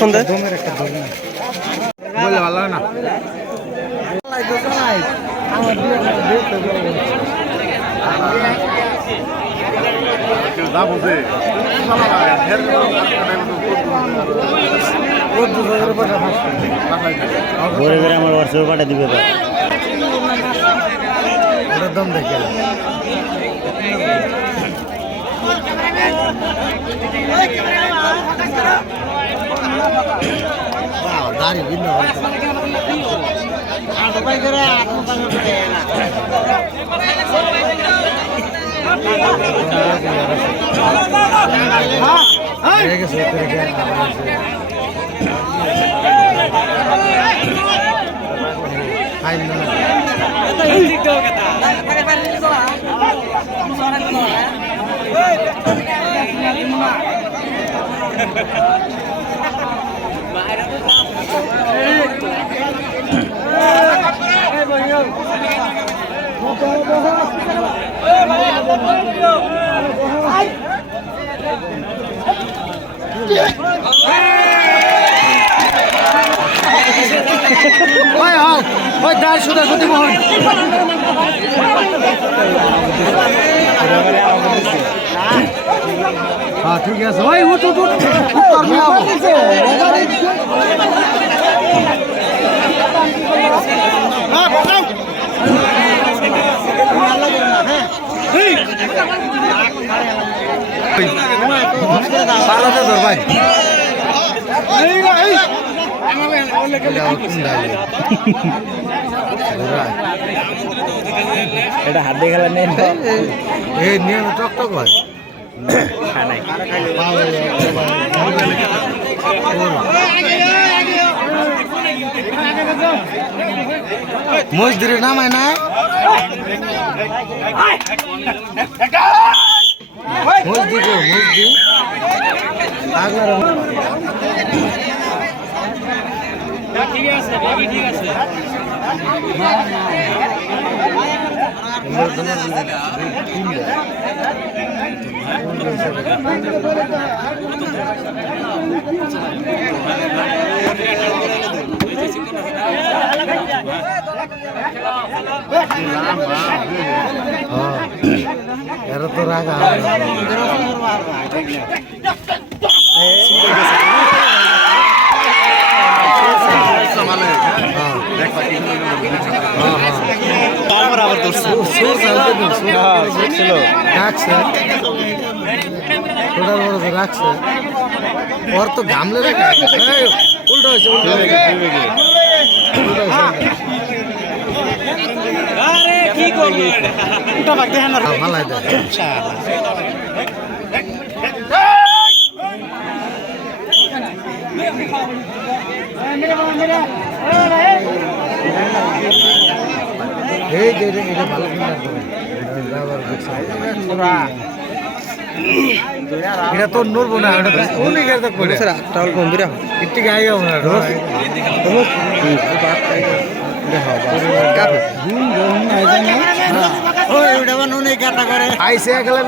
সুন্দর বলে ভালো না ঘুরে ঘুরে আমার হোয়াটসঅ্যাপে পাঠিয়ে দিবে দাম দেখে গাড়ি ভিন্ন ওই দাঁড় সুদা সত্যি মোহন হ্যাঁ ঠিক আছে ওই উঠ উঠ উঠ পালাতে ধর ভাই এটা হাত দিয়ে খেলা নেই এই নিয়ে টক টক হয় মসজিদে নামায় না মসজিদ মসজিদ ঠিক আছে ঠিক আছে এরা তো রাগা রাখছে ওর তো গামলে রাখে উল্টো হয়েছে কি করবো ভালাই দেয় এই যে এটা ভালো এটা তো নড়বো না অনেক করে টাউল গম্ভীর একটু গায়ে যাবো না আইসে গেলাম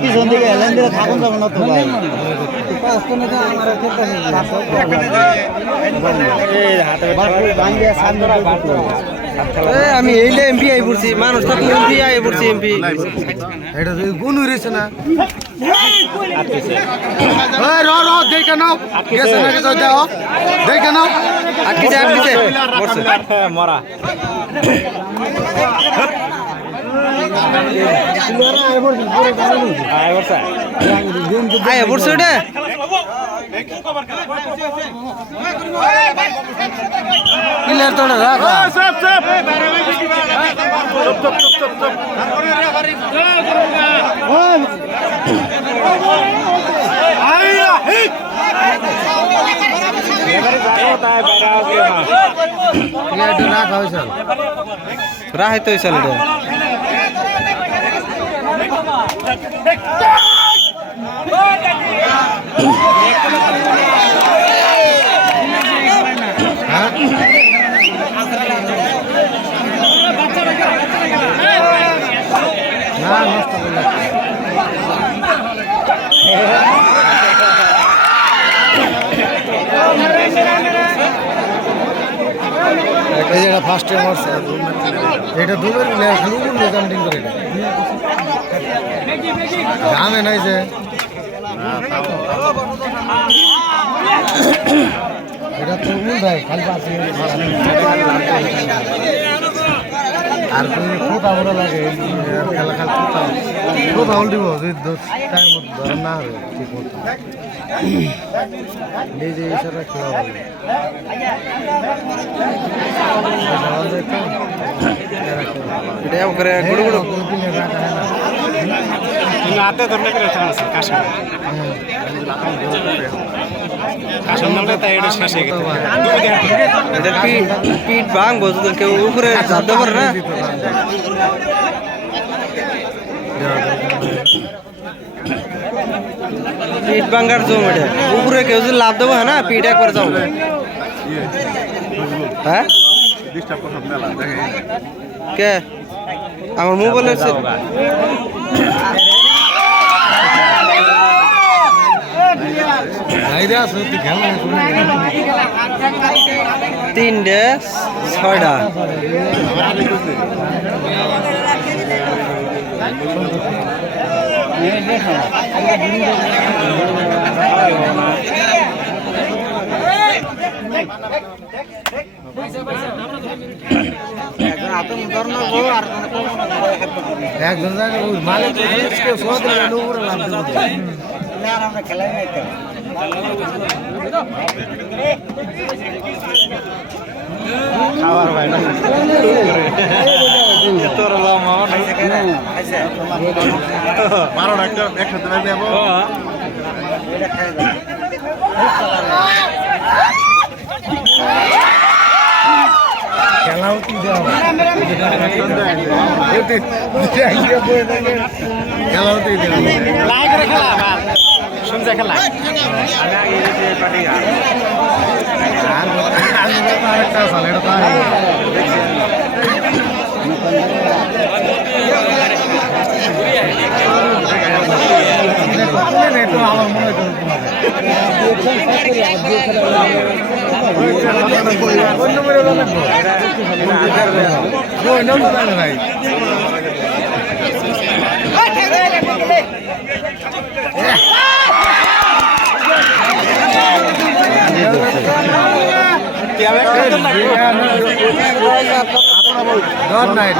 পিছন দিকে হেলেন দিলে থাকুন যাবো না তো ভাই আমি এইলে এমপি আই পড়ছি মানুষ তো এমপি আই পড়ছি এমপি এটা তো গুণ হইছে না ওই র র দেখে নাও গেছে না গেছে দাও দেখে নাও আটকিছে মরা আয় পড়ছে ওটা ক্লিয়ার তো না রাখ রাহে তো চল এই যেটা ফার্স্ট টাইম মারছে এটা দুবার খালি উপর জাম্পিং করে এটা জানে নাই যে এটা তো ভাই খালি পাশে আর কোথা বড় লাগে খেলা খালি কোথা হল দিব যদি টাইম ধরেন না হবে ঠিক মতো নিজে ইশারা খেলা হবে এটা করে গুড় গুড় হাতে ধরলে করে আছে কাশা কাশার নামটা তাই এটা শেষ হয়ে গেছে এদের পিঠ ভাঙবো যদি কেউ উপরে চাপতে পারে না পিঠ ভাঙার জম এটা উপরে কেউ যদি লাভ দেবো হ্যাঁ না পিঠ একবার যাবো হ্যাঁ কে আমার মোবাইলের তিনটে ছয়টা একজন মালিক খেলাই নাই খাবার ভাই না তোর মারো না একসাথে নেবো খেলাও কি খেলাও খেলা শুনছে খেলা আরেকটা সালে আমার মনে হয় ডর নাই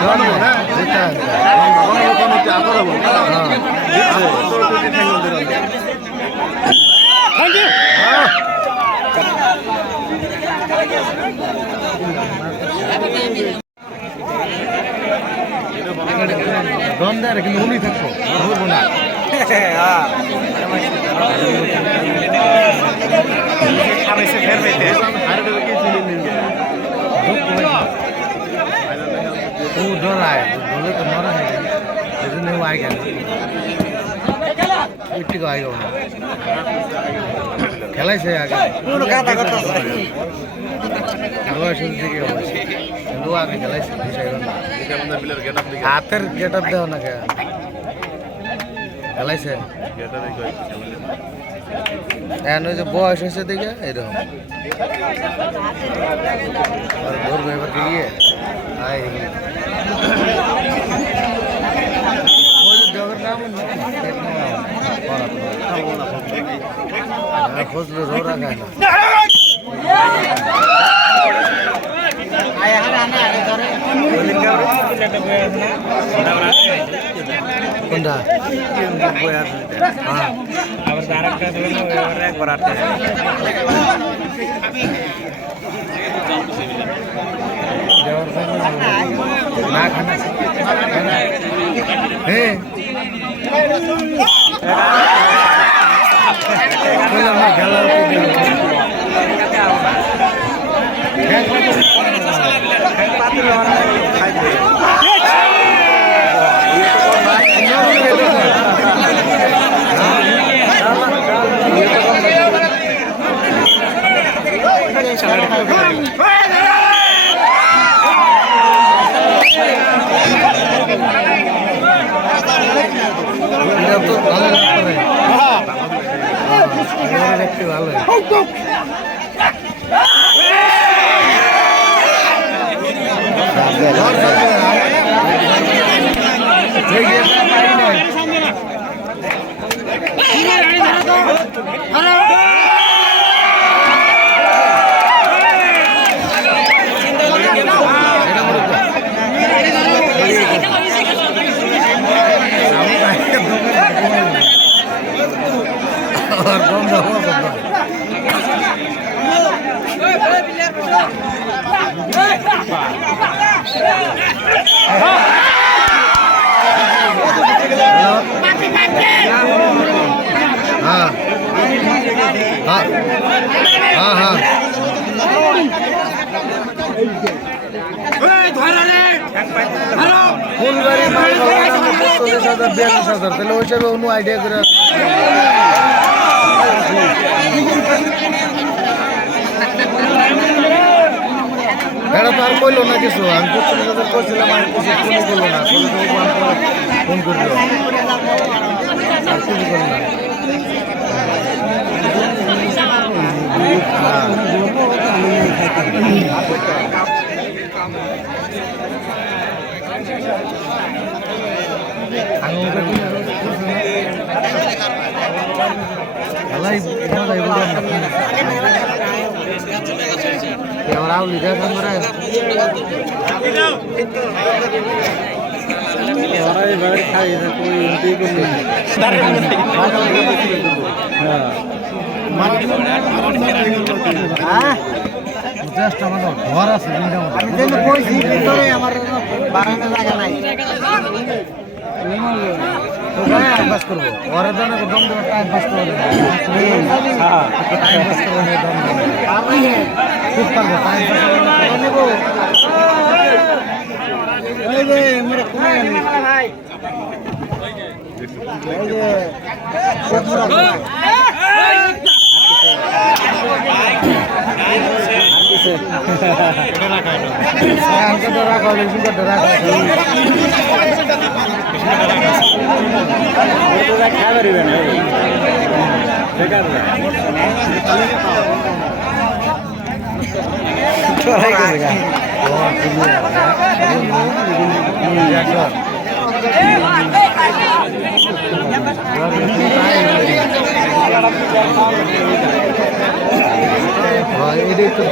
দম দেয় কিন্তু উনি থাকবো ধরবো না ডরায় ধরলে তো মরা হয় এই জন্য আয় গেল একটু আয় গেল খেলাইছে আগে দিকে আগে খেলাইছে হাতের গেট আপ দেওয়া না খেলাইছে এখন ওই যে বয়স হয়েছে দেখে এরকম ধরবো এবার গিয়ে খুঁজলো রো রাখায় না কোনটা একবার না খানা হ্যাঁ খেলা ভালো ফুলবাড়ি 42,000 তাহলে ওই হিসাবে অন্য আইডিয়া করে এটা তো আর কইলো না কিছু আমি 45,000 করছিলাম আর কিছু ফোন করলো না ফোন করলো আর কিছু করলো না ঘর আছে আমার বাগানে জায়গা নাই টাইম পাস করবো ওরা দম দম টাইম পাস করবো টাইম পাস করবো খুব পারবো টাইম এটাই তো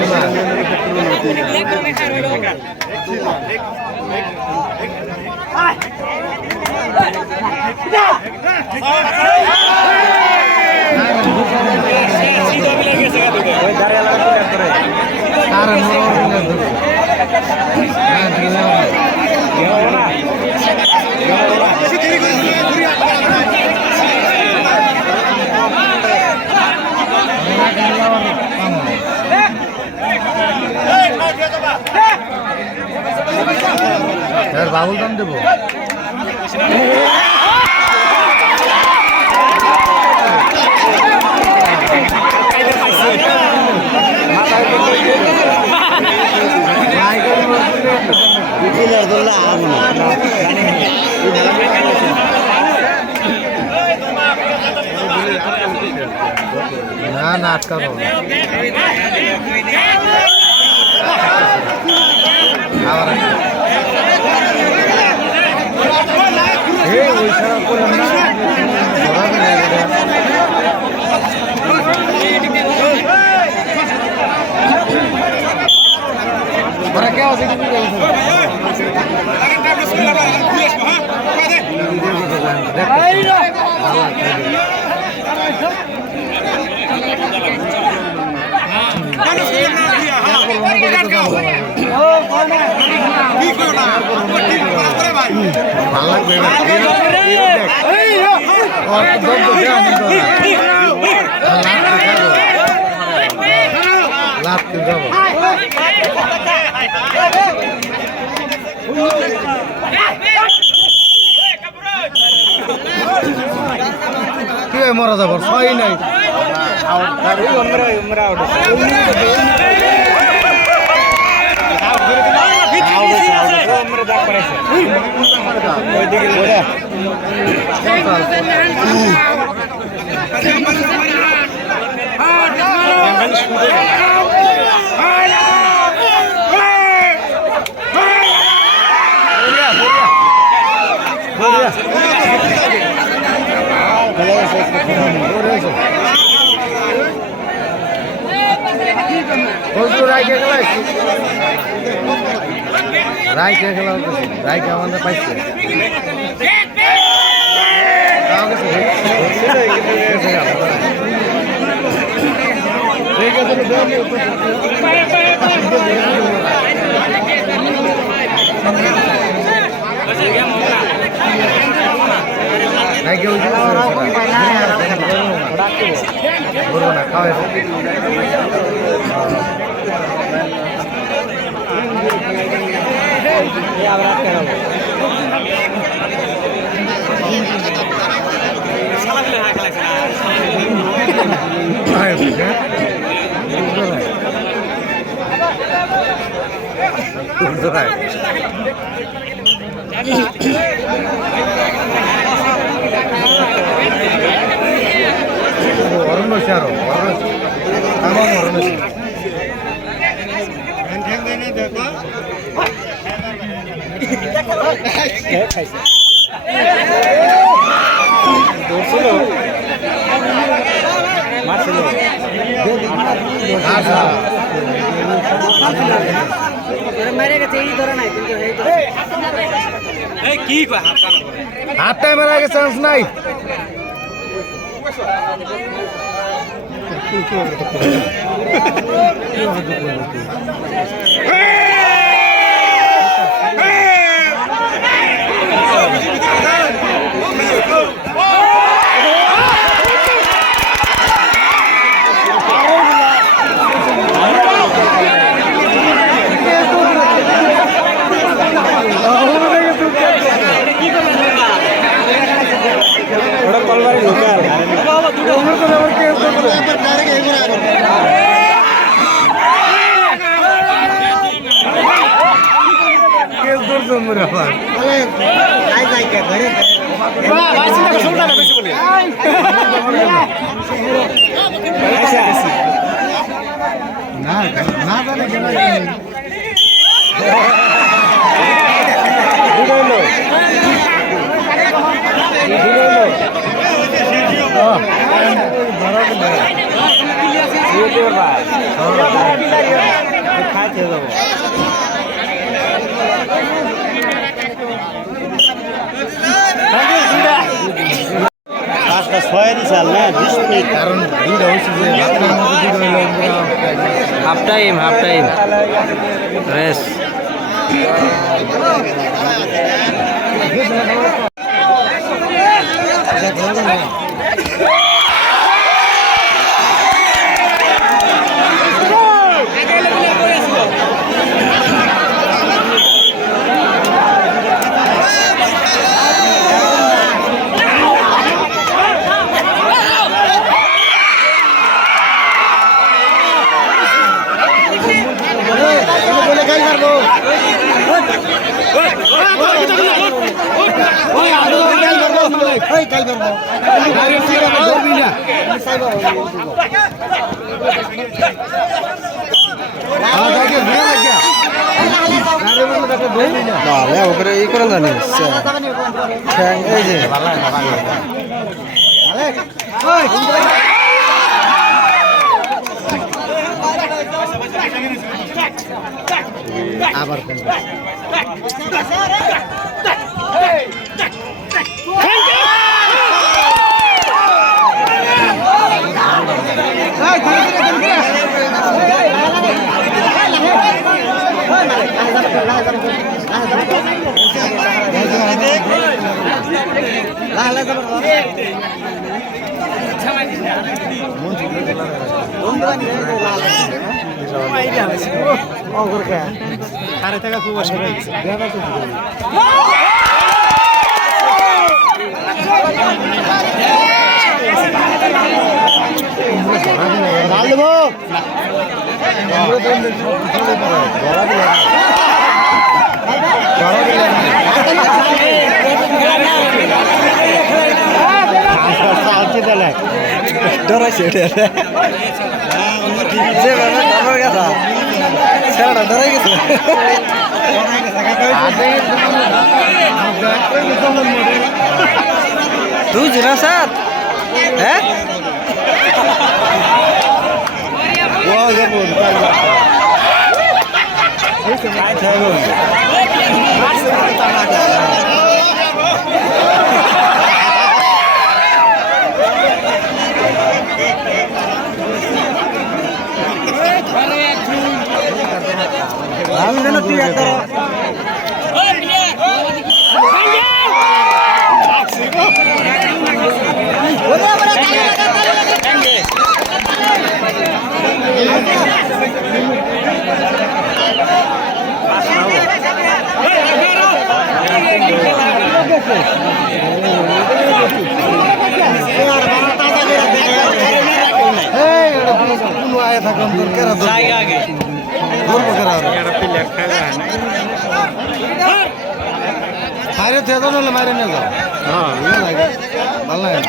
বাবুল দাম দেবো না না আটকাবো আবার ওই ছাড়া করলাম না ওরা কে আছে লাভ কি মরা যাব ছয় নাই রাইকে গেলাম রাইকে গেলাম রাইকে আমাদের পাইছে রাইকে বলবো না খাওয়া অরণ্য আরো অরণ্য হাফ টাইমের আগে চান্স নাই হাফ টাইম রেস ওপরে ই করে জানিস এই যে আবার ডরাইছে যেভাবে কাপড় গাছা ছেলেটা ডরাই গেছে তুই জিনা স্যার হ্যাঁ আমি যেন তুই একটা কোনো আয় থাকলাম তোর কেরা ধরবো কেরা বাইরে থেকে তো নলে মারে নিয়ে যাও হ্যাঁ লাগে ভালো লাগে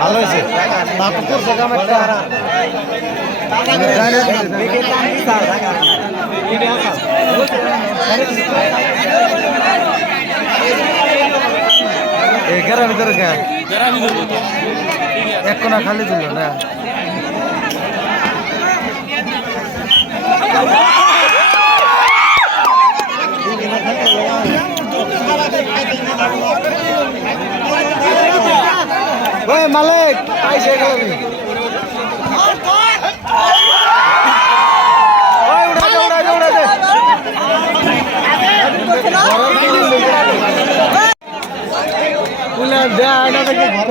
ভালো হয়েছে তারপর তোর জায়গা ঘেরা ভিতরে এক কোনা খালি দিল না ওই মালিক পাইছে গেলি ওই উড়া দে পুলা দে আনা থেকে ঘর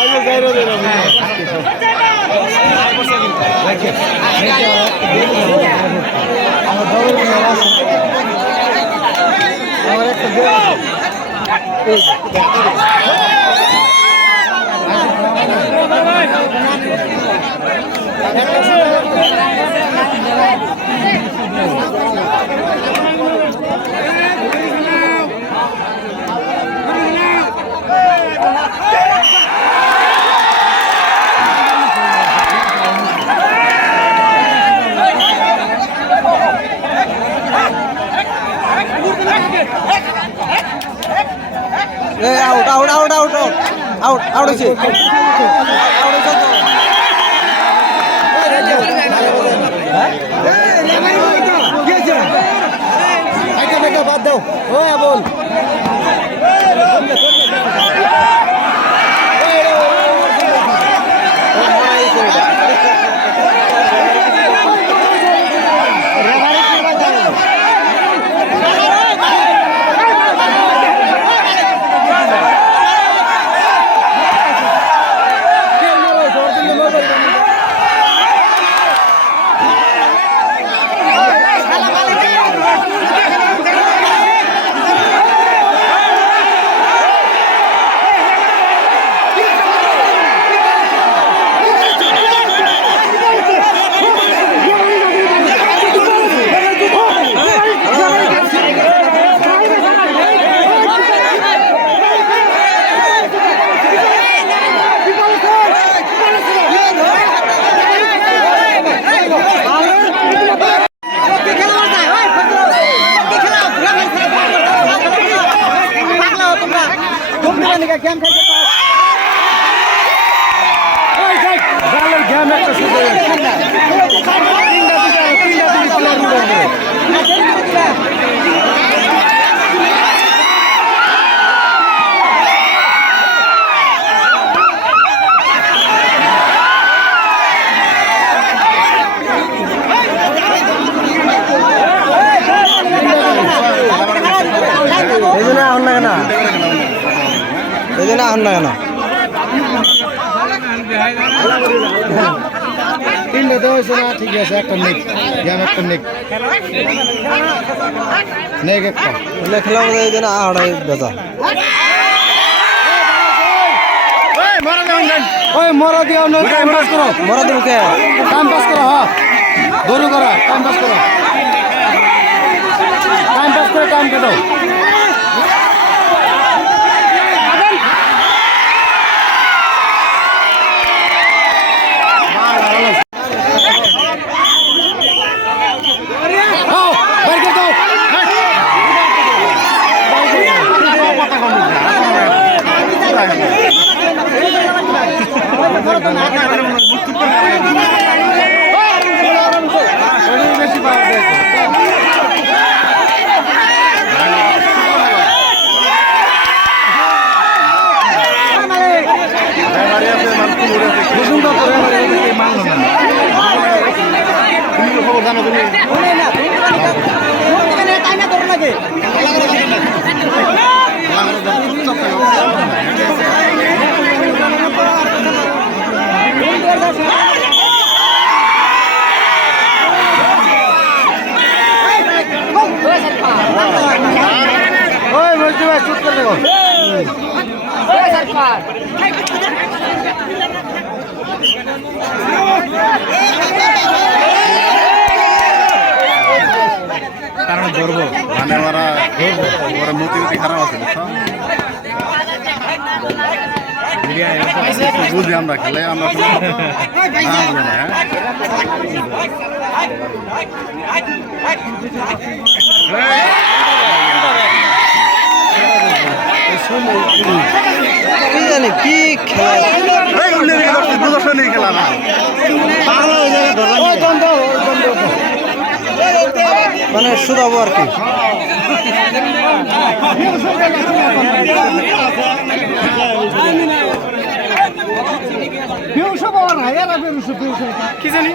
আগে গাইরো দে আমার একটা out out out out out out out হয়েছে বাদ দাও ও বল তিনটা দেওয়া হয়েছে না ঠিক আছে একটা নেক গেম একটা নেক নেক একটা খেলা মধ্যে এই জন্য আড়াই বেচা ওই মরা দিয়ে টাইম পাস করো মরা দিব কে টাইম পাস করো হ্যাঁ গরু করা টাইম পাস করো টাইম পাস করে টাইম কাটাও জানো তুমি ওই বলছি ভাই চুপ করে দেখো কারণ ধরবো মানে ওরা ওরা মতি খারাপ আছে বুঝি আমরা খেলে আমরা কি জানি কি খেলা খেলা না মানে শুধাবো আর কি কি জানি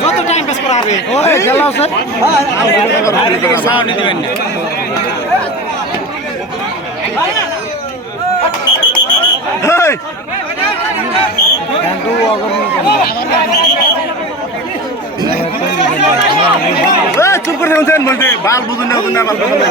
যত টাইম পাস করা হবে ওই খেলা আছে সামনে দিবেন না কিন্তু অগরণ চুপ করে শুনছেন বলতে বাল বুঝুন না বাল বুঝুন না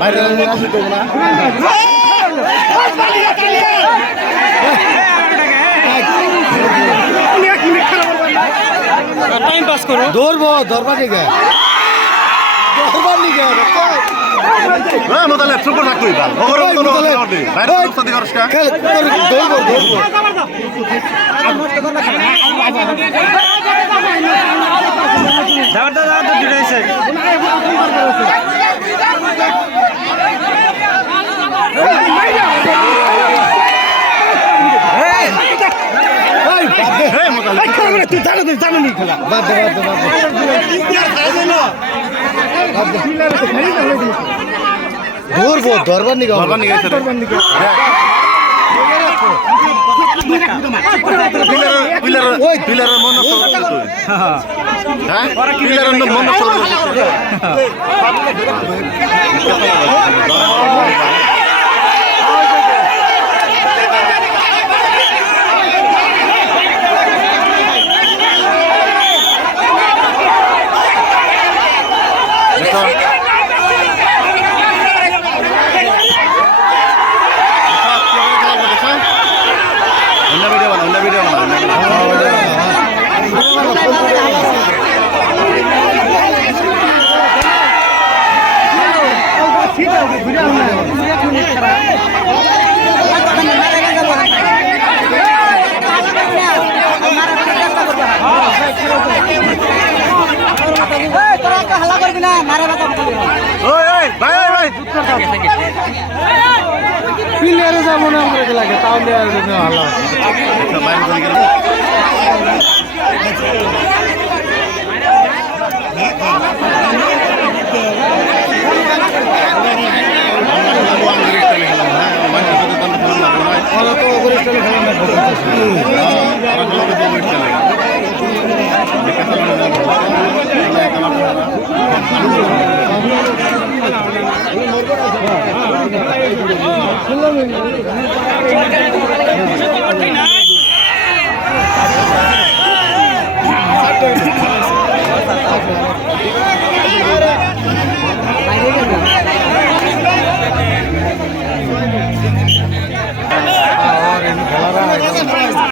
বাইরে না টাইম পাস করো ধরবো ধরবা ঠিক ধরবার লিগে হ্যাঁ মোতালে চুপ করে থাকবি বাল ওগরম তো বাইরে সাথে করছকা ধরবো ধরবো দাদা জুড়েছে তুই জানো নি খেলা বাদ দে ধরবো ধরবার লিগে পিলারের মন নষ্ট করছিস তুই হ্যাঁ পিলারের মন নষ্ট করছিস হাল্লা করবি না মারা ব্যথা প্লেয়ারে যাবো না আমরা লাগে তাহলে ভালো খেলারা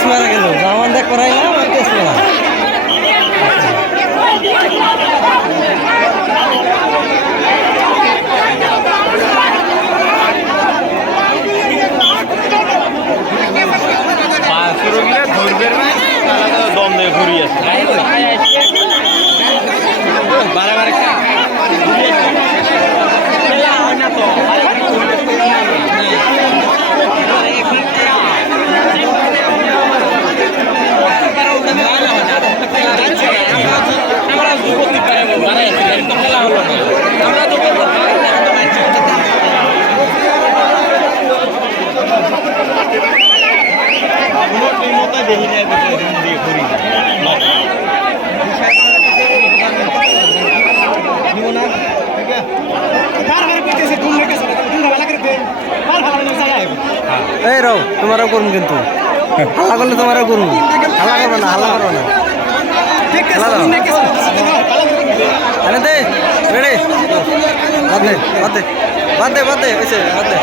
কেস মারা গেল জামান দেখ করাইলাম আর কেস মারা দম দিয়ে ঘুরিয়ে এই রও তোমারও করুন কিন্তু হাল্লা করলে তোমারও করুন হাল্লা করবে না হাল্লা করবে না খেলা দাও আরে দে রেডি বাদ দে বাদ দে বাদ দে বাদ দে বাদ দে